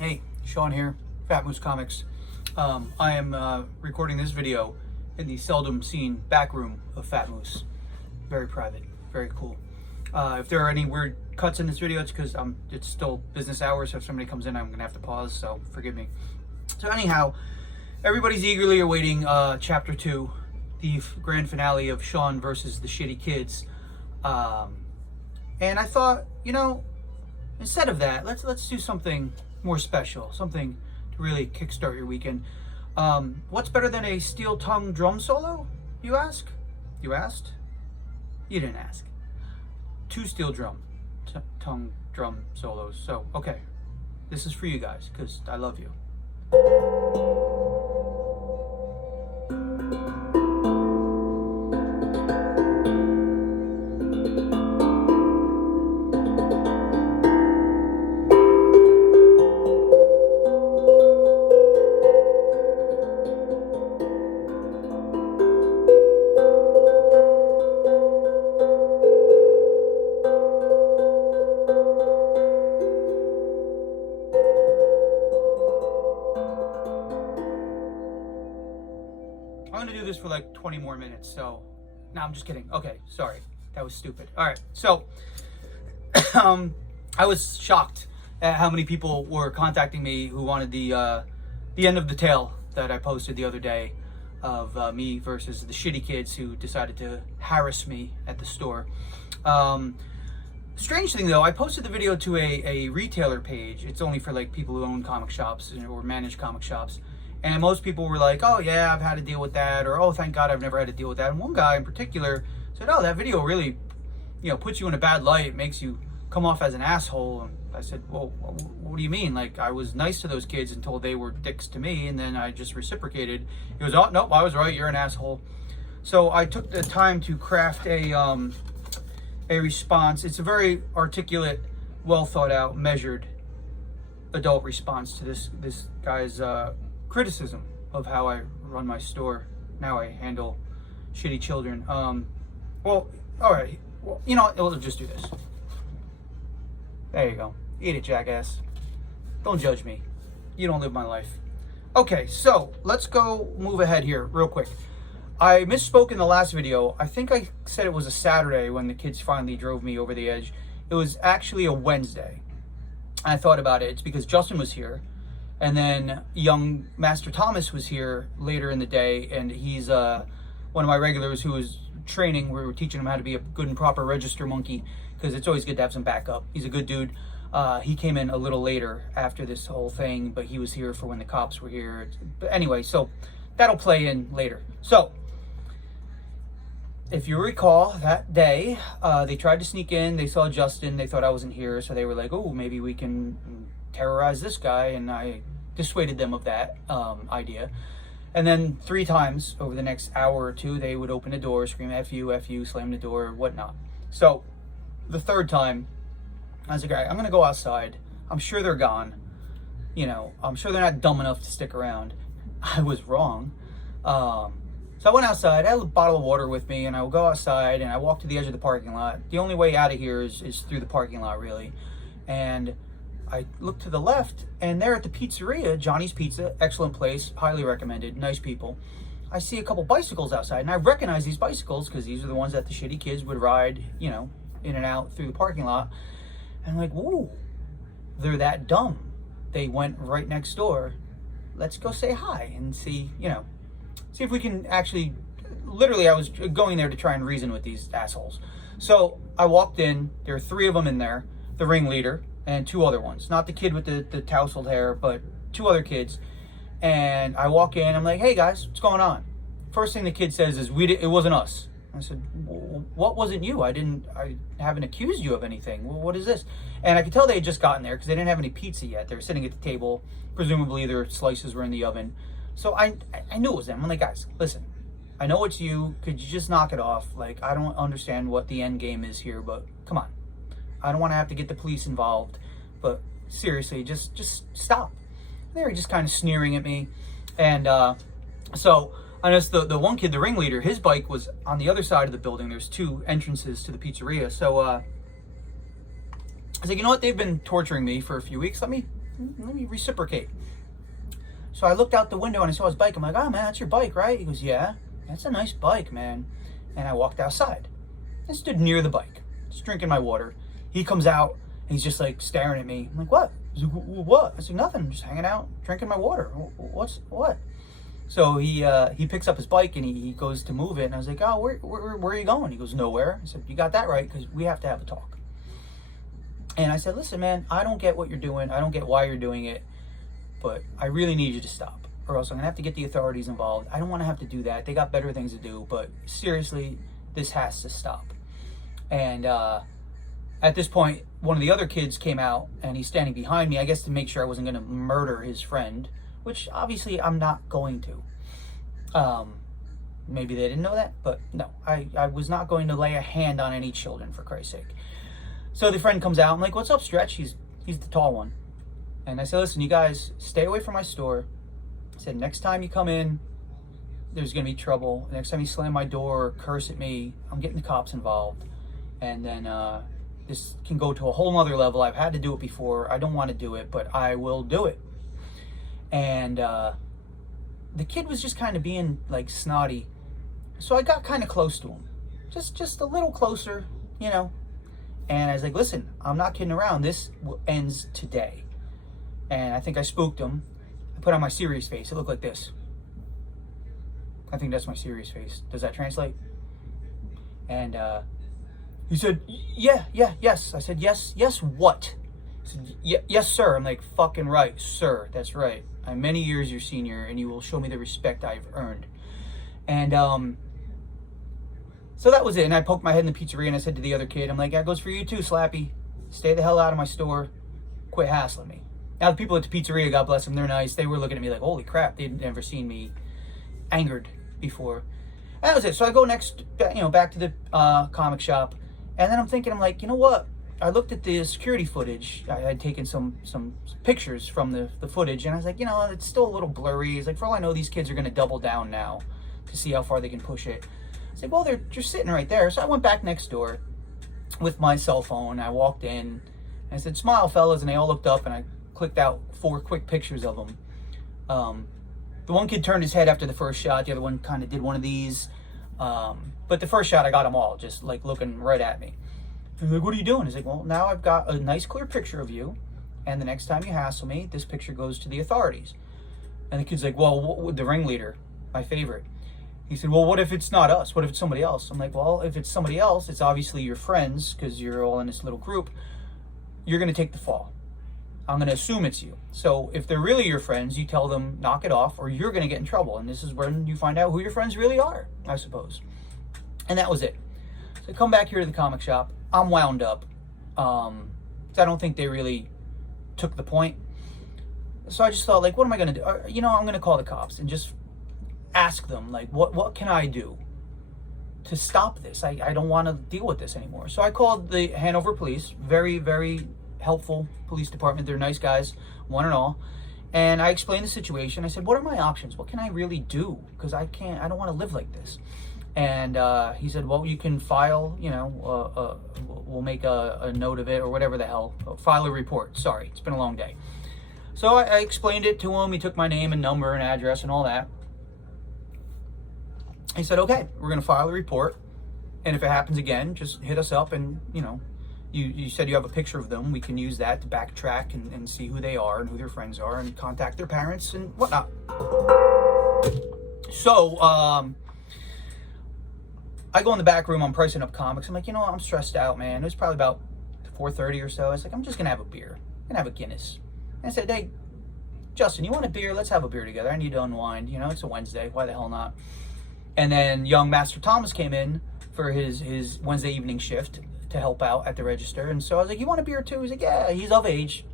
Hey, Shawn here, Fat Moose Comics. I am recording this video in the seldom seen back room of Fat Moose. Very private, very cool. If there are any weird cuts in this video, it's because it's still business hours, so if somebody comes in, I'm gonna have to pause, so forgive me. So anyhow, everybody's eagerly awaiting Chapter 2, the grand finale of Shawn versus the Shitty Kids. And I thought, instead of that, let's do something more special, something to really kickstart your weekend. What's better than a steel tongue drum solo, you ask? You asked? You didn't ask. 2 steel tongue drum solos. So, okay, this is for you guys, because I love you. I'm gonna do this for like 20 more minutes, so no, I'm just kidding. Okay, sorry, that was stupid. All right, so I was shocked at how many people were contacting me who wanted the end of the tale that I posted the other day of me versus the shitty kids who decided to harass me at the store. Strange thing though, I posted the video to a retailer page. It's only for like people who own comic shops or manage comic shops. And most people were like, oh yeah, I've had to deal with that, or oh, thank God I've never had to deal with that. And one guy in particular said, oh, that video really, puts you in a bad light. It makes you come off as an asshole. And I said, well, what do you mean? Like, I was nice to those kids until they were dicks to me, and then I just reciprocated. He goes, oh, nope, I was right, you're an asshole. So I took the time to craft a response. It's a very articulate, well thought out, measured adult response to this guy's criticism of how I run my store, how I handle shitty children. Well, all right. Well, we'll just do this. There you go. Eat it, jackass. Don't judge me. You don't live my life. Okay, so let's go move ahead here real quick. I misspoke in the last video. I think I said it was a Saturday when the kids finally drove me over the edge. It was actually a Wednesday. I thought about it. It's because Justin was here. And then young Master Thomas was here later in the day, and he's one of my regulars who was training. We were teaching him how to be a good and proper register monkey, because it's always good to have some backup. He's a good dude. He came in a little later after this whole thing, but he was here for when the cops were here. But anyway, so that'll play in later. So, if you recall, that day, they tried to sneak in. They saw Justin. They thought I wasn't here, so they were like, oh, maybe we can terrorize this guy, and I dissuaded them of that idea. And then 3 times over the next hour or 2, they would open the door, scream F you, slam the door, whatnot. So the 3rd time, I was like, all right, I'm gonna go outside. I'm sure they're gone. I'm sure they're not dumb enough to stick around. I was wrong. So I went outside. I had a bottle of water with me, and I would go outside, and I walked to the edge of the parking lot. The only way out of here is through the parking lot, really. And I looked to the left, and there at the pizzeria, Johnny's Pizza, excellent place, highly recommended, nice people. I see a couple bicycles outside, and I recognize these bicycles because these are the ones that the shitty kids would ride, in and out through the parking lot. And I'm like, whoa, they're that dumb. They went right next door. Let's go say hi and see if we can actually, literally, I was going there to try and reason with these assholes. So I walked in, there are 3 of them in there, the ringleader, and 2 other ones. Not the kid with the tousled hair, but 2 other kids. And I walk in, I'm like, hey guys, what's going on? First thing the kid says is, it wasn't us. I said, what wasn't you? I haven't accused you of anything. Well, what is this? And I could tell they had just gotten there because they didn't have any pizza yet. They were sitting at the table. Presumably their slices were in the oven. So I knew it was them. I'm like, guys, listen, I know it's you. Could you just knock it off? Like, I don't understand what the end game is here, but come on. I don't want to have to get the police involved, but seriously, just stop. They were just kind of sneering at me. And so I noticed the one kid, the ringleader, his bike was on the other side of the building. There's 2 entrances to the pizzeria. So I was like, you know what? They've been torturing me for a few weeks. Let me let me reciprocate. So I looked out the window and I saw his bike. I'm like, oh man, that's your bike, right? He goes, yeah, that's a nice bike, man. And I walked outside. I stood near the bike, just drinking my water. He comes out and he's just like staring at me. I'm like, what? He's like, what? I said, nothing. I'm just hanging out, drinking my water. What? So he picks up his bike and he goes to move it. And I was like, oh, where are you going? He goes, nowhere. I said, you got that right, because we have to have a talk. And I said, listen, man, I don't get what you're doing. I don't get why you're doing it. But I really need you to stop, or else I'm gonna have to get the authorities involved. I don't want to have to do that. They got better things to do. But seriously, this has to stop. And at this point, one of the other kids came out, and he's standing behind me, I guess to make sure I wasn't gonna murder his friend, which obviously I'm not going to. Maybe they didn't know that, but no, I was not going to lay a hand on any children, for Christ's sake. So the friend comes out. I'm like, what's up, Stretch? He's the tall one. And I said, listen, you guys, stay away from my store. I said, next time you come in, there's going to be trouble. Next time you slam my door or curse at me, I'm getting the cops involved. And then this can go to a whole nother level. I've had to do it before. I don't want to do it, but I will do it. And the kid was just kind of being like snotty. So I got kind of close to him. Just a little closer, you know. And I was like, listen, I'm not kidding around. This ends today. And I think I spooked him. I put on my serious face. It looked like this. I think that's my serious face. Does that translate? And he said, yes. I said, yes, what? He said, yes, sir. I'm like, fucking right, sir. That's right. I'm many years your senior, and you will show me the respect I've earned. And so that was it. And I poked my head in the pizzeria, and I said to the other kid, I'm like, that goes for you too, Slappy. Stay the hell out of my store. Quit hassling me. Now, the people at the pizzeria, God bless them, they're nice. They were looking at me like, holy crap, they'd never seen me angered before. And that was it. So I go next, back to the comic shop. And then I'm thinking, I'm like, you know what? I looked at the security footage. I had taken some pictures from the footage. And I was like, it's still a little blurry. It's like, for all I know, these kids are going to double down now to see how far they can push it. I said, well, they're just sitting right there. So I went back next door with my cell phone. I walked in. And I said, smile, fellas. And they all looked up, and I clicked out 4 quick pictures of them. The one kid turned his head after the first shot. The other one kind of did one of these. But the first shot, I got them all just like looking right at me. He's like, what are you doing? He's like, well, now I've got a nice clear picture of you. And the next time you hassle me, this picture goes to the authorities. And the kid's like, well, the ringleader, my favorite. He said, well, what if it's not us? What if it's somebody else? I'm like, well, if it's somebody else, it's obviously your friends, because you're all in this little group. You're going to take the fall. I'm going to assume it's you. So if they're really your friends, you tell them, knock it off, or you're going to get in trouble. And this is when you find out who your friends really are, I suppose. And that was it. So I come back here to the comic shop. I'm wound up. I don't think they really took the point. So I just thought, like, what am I going to do? I'm going to call the cops and just ask them, like, what can I do to stop this? I don't want to deal with this anymore. So I called the Hanover police. Very, very helpful police department. They're nice guys, one and all. And I explained the situation. I said, what are my options? What can I really do? Because I don't want to live like this. And he said, well, you can file, we'll make a note of it, or whatever the hell. File a report. Sorry, it's been a long day. So I explained it to him. He took my name and number and address and all that. He said, okay, we're going to file a report. And if it happens again, just hit us up. And, you said you have a picture of them. We can use that to backtrack and see who they are and who their friends are and contact their parents and whatnot. So, I go in the back room. I'm pricing up comics. I'm like, I'm stressed out, man. It was probably about 4:30 or so. I was like, I'm just going to have a beer. I'm going to have a Guinness. And I said, hey, Justin, you want a beer? Let's have a beer together. I need to unwind. It's a Wednesday. Why the hell not? And then young Master Thomas came in for his Wednesday evening shift to help out at the register. And so I was like, you want a beer too? He's like, yeah, he's of age.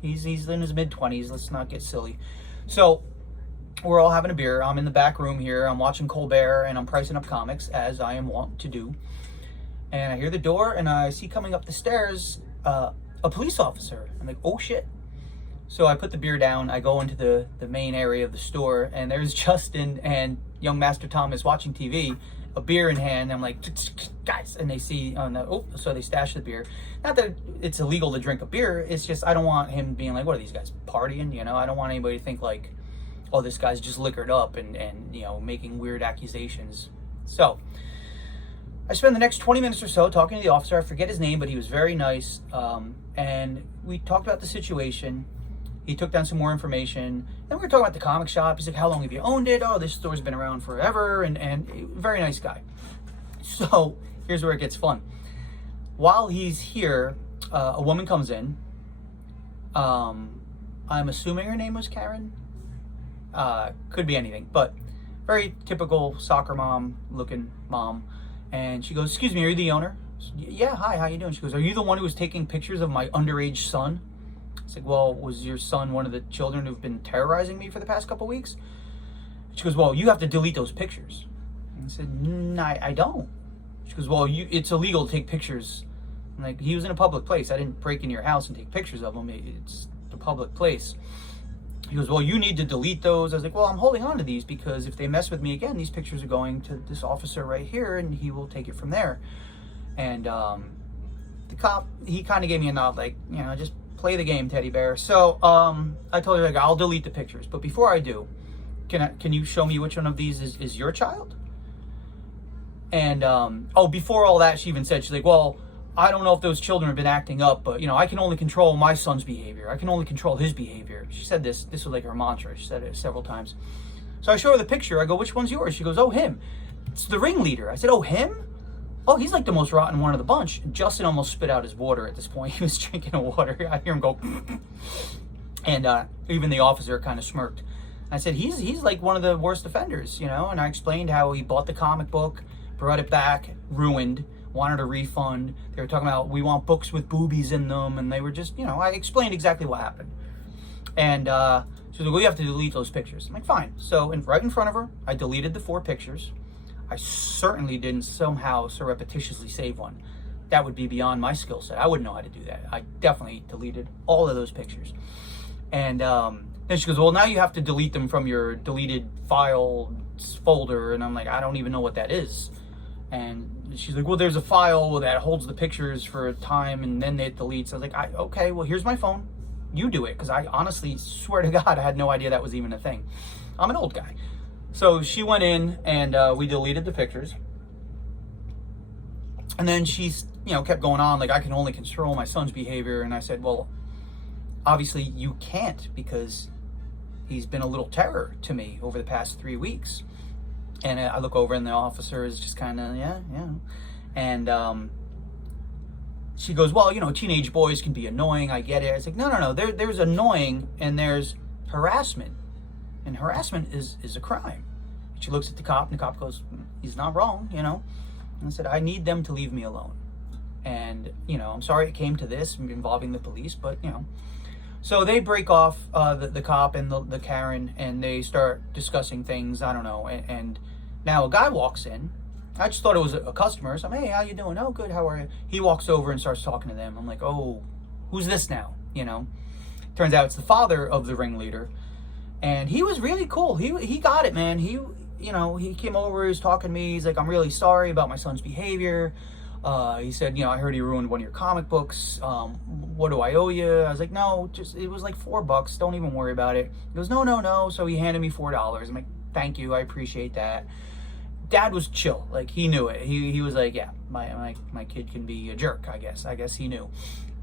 He's in his mid-20s. Let's not get silly. So we're all having a beer. I'm in the back room here. I'm watching Colbert, and I'm pricing up comics, as I am wont to do. And I hear the door, and I see coming up the stairs a police officer. I'm like, oh, shit. So I put the beer down. I go into the main area of the store, and there's Justin and young Master Thomas watching TV, a beer in hand. I'm like, guys, and they see, so they stash the beer. Not that it's illegal to drink a beer. It's just I don't want him being like, what are these guys partying? You know, I don't want anybody to think like, oh, this guy's just liquored up and you know, making weird accusations. So I spent the next 20 minutes or so talking to the officer. I forget his name, but he was very nice. And we talked about the situation. He took down some more information. Then we were talking about the comic shop. He's like, how long have you owned it? Oh, this store's been around forever. And very nice guy. So here's where it gets fun. While he's here, a woman comes in. I'm assuming her name was Karen. Could be anything, but very typical soccer mom looking mom. And she goes, excuse me, are you the owner? Yeah, hi, how you doing? She goes, are you the one who was taking pictures of my underage son? I said, well, was your son one of the children who've been terrorizing me for the past couple weeks? She goes, well, you have to delete those pictures. And I said, I don't. She goes, well, it's illegal to take pictures. I'm like, he was in a public place. I didn't break into your house and take pictures of him. It's a public place. He goes, well, you need to delete those. I was like, well, I'm holding on to these because if they mess with me again, these pictures are going to this officer right here and he will take it from there. And the cop, he kind of gave me a nod, like, you know, just play the game, teddy bear. So I told her, like, I'll delete the pictures. But before I do, can you show me which one of these is your child? And, before all that, she even said, she's like, well, I don't know if those children have been acting up, but, you know, I can only control my son's behavior. I can only control his behavior. She said this was like her mantra. She said it several times. So I show her the picture. I go, which one's yours? She goes, oh, him. It's the ringleader. I said, oh, him? Oh, he's like the most rotten one of the bunch. Justin almost spit out his water at this point. He was drinking water. I hear him go, and even the officer kind of smirked. I said, he's like one of the worst offenders, you know, and I explained how he bought the comic book, brought it back, ruined, wanted a refund. They were talking about, we want books with boobies in them, and they were just, you know, I explained exactly what happened. And she was like, well, you have to delete those pictures. I'm like, fine. So right in front of her, I deleted the 4 pictures. I certainly didn't somehow surreptitiously save one. That would be beyond my skill set. I wouldn't know how to do that. I definitely deleted all of those pictures. And then she goes, well, now you have to delete them from your deleted file folder. And I'm like, I don't even know what that is. And she's like, well, there's a file that holds the pictures for a time and then it deletes. I was like, okay, well, here's my phone. You do it. Because I honestly swear to God, I had no idea that was even a thing. I'm an old guy. So she went in and we deleted the pictures. And then she's, you know, kept going on like, I can only control my son's behavior. And I said, well, obviously you can't because he's been a little terror to me over the past 3 weeks. And I look over and the officer is just kind of, yeah. And she goes, well, you know, teenage boys can be annoying. I get it. I was like, no. There's annoying and there's harassment. And harassment is a crime. She looks at the cop and the cop goes, he's not wrong, you know. And I said, I need them to leave me alone. And, you know, I'm sorry it came to this involving the police, but, you know. So they break off the cop and the Karen and they start discussing things, I don't know. And now a guy walks in. I just thought it was a customer. So I'm, hey, how you doing? Oh, good, how are you? He walks over and starts talking to them. I'm like, oh, who's this now? You know. Turns out it's the father of the ringleader. And he was really cool. He got it, man. He came over, he was talking to me. He's like, I'm really sorry about my son's behavior. He said, you know, I heard he ruined one of your comic books. What do I owe you? I was like, no, it was like $4. Don't even worry about it. He goes, no. So he handed me $4. I'm like, thank you. I appreciate that. Dad was chill. Like, he knew it. He was like, yeah, my kid can be a jerk, I guess. I guess he knew.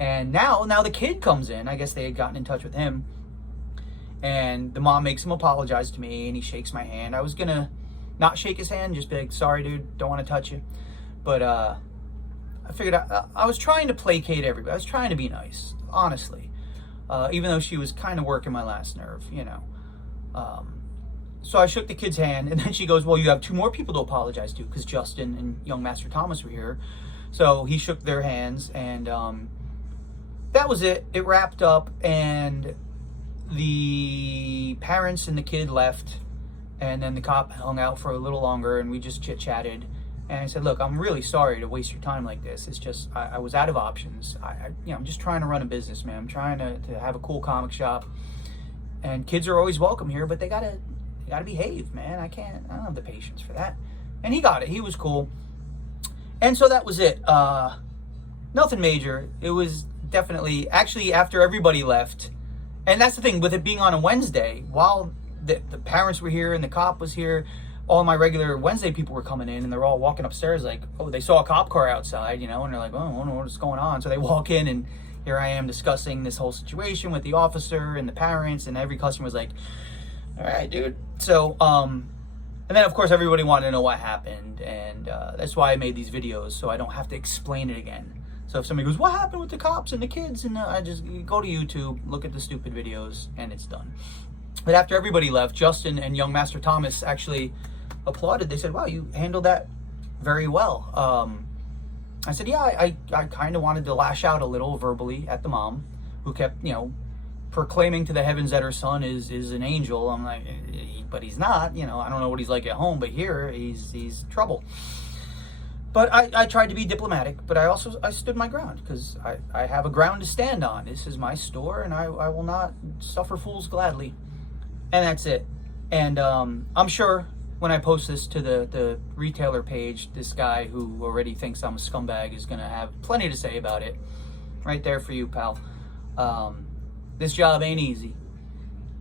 And now the kid comes in. I guess they had gotten in touch with him. And the mom makes him apologize to me, and he shakes my hand. I was going to not shake his hand, just be like, sorry, dude, don't want to touch you. But I figured I was trying to placate everybody. I was trying to be nice, honestly, even though she was kind of working my last nerve, you know. So I shook the kid's hand, and then she goes, well, you have 2 more people to apologize to, because Justin and young Master Thomas were here. So he shook their hands, and that was it. It wrapped up, and the parents and the kid left, and then the cop hung out for a little longer, and we just chit-chatted. And I said, look, I'm really sorry to waste your time like this. It's just, I was out of options. I'm just trying to run a business, man. I'm trying to have a cool comic shop. And kids are always welcome here, but they gotta behave, man. I don't have the patience for that. And he got it. He was cool. And so that was it. Nothing major. It was definitely, actually, after everybody left. And that's the thing, with it being on a Wednesday, while the parents were here and the cop was here, all my regular Wednesday people were coming in, and they're all walking upstairs like, oh, they saw a cop car outside, and they're like, oh, I wonder what's going on. So they walk in, and here I am discussing this whole situation with the officer and the parents, and every customer was like, all right, dude. So, and then, of course, everybody wanted to know what happened, and that's why I made these videos, so I don't have to explain it again. So if somebody goes, what happened with the cops and the kids? And I just go to YouTube, look at the stupid videos, and it's done. But after everybody left, Justin and young Master Thomas actually applauded. They said, wow, you handled that very well. I said, yeah, I kind of wanted to lash out a little verbally at the mom, who kept, proclaiming to the heavens that her son is an angel. I'm like, but he's not. I don't know what he's like at home, but here he's trouble. But I tried to be diplomatic, but I stood my ground, because I have a ground to stand on. This is my store, and I will not suffer fools gladly. And that's it. And I'm sure when I post this to the retailer page, this guy who already thinks I'm a scumbag is going to have plenty to say about it. Right there for you, pal. This job ain't easy.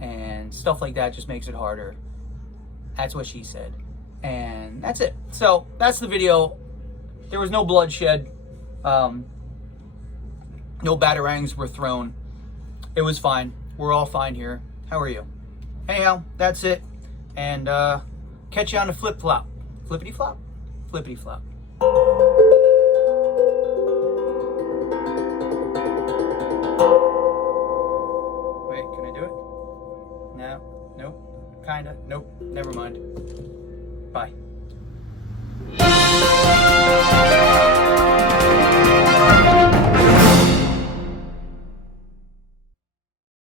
And stuff like that just makes it harder. That's what she said. And that's it. So that's the video. There was no bloodshed. No batarangs were thrown. It was fine. We're all fine here. How are you? Anyhow, that's it. And catch you on the flip-flop. Flippity-flop? Flippity-flop. Wait, can I do it? No. Nope. Kinda. Nope. Never mind. Bye.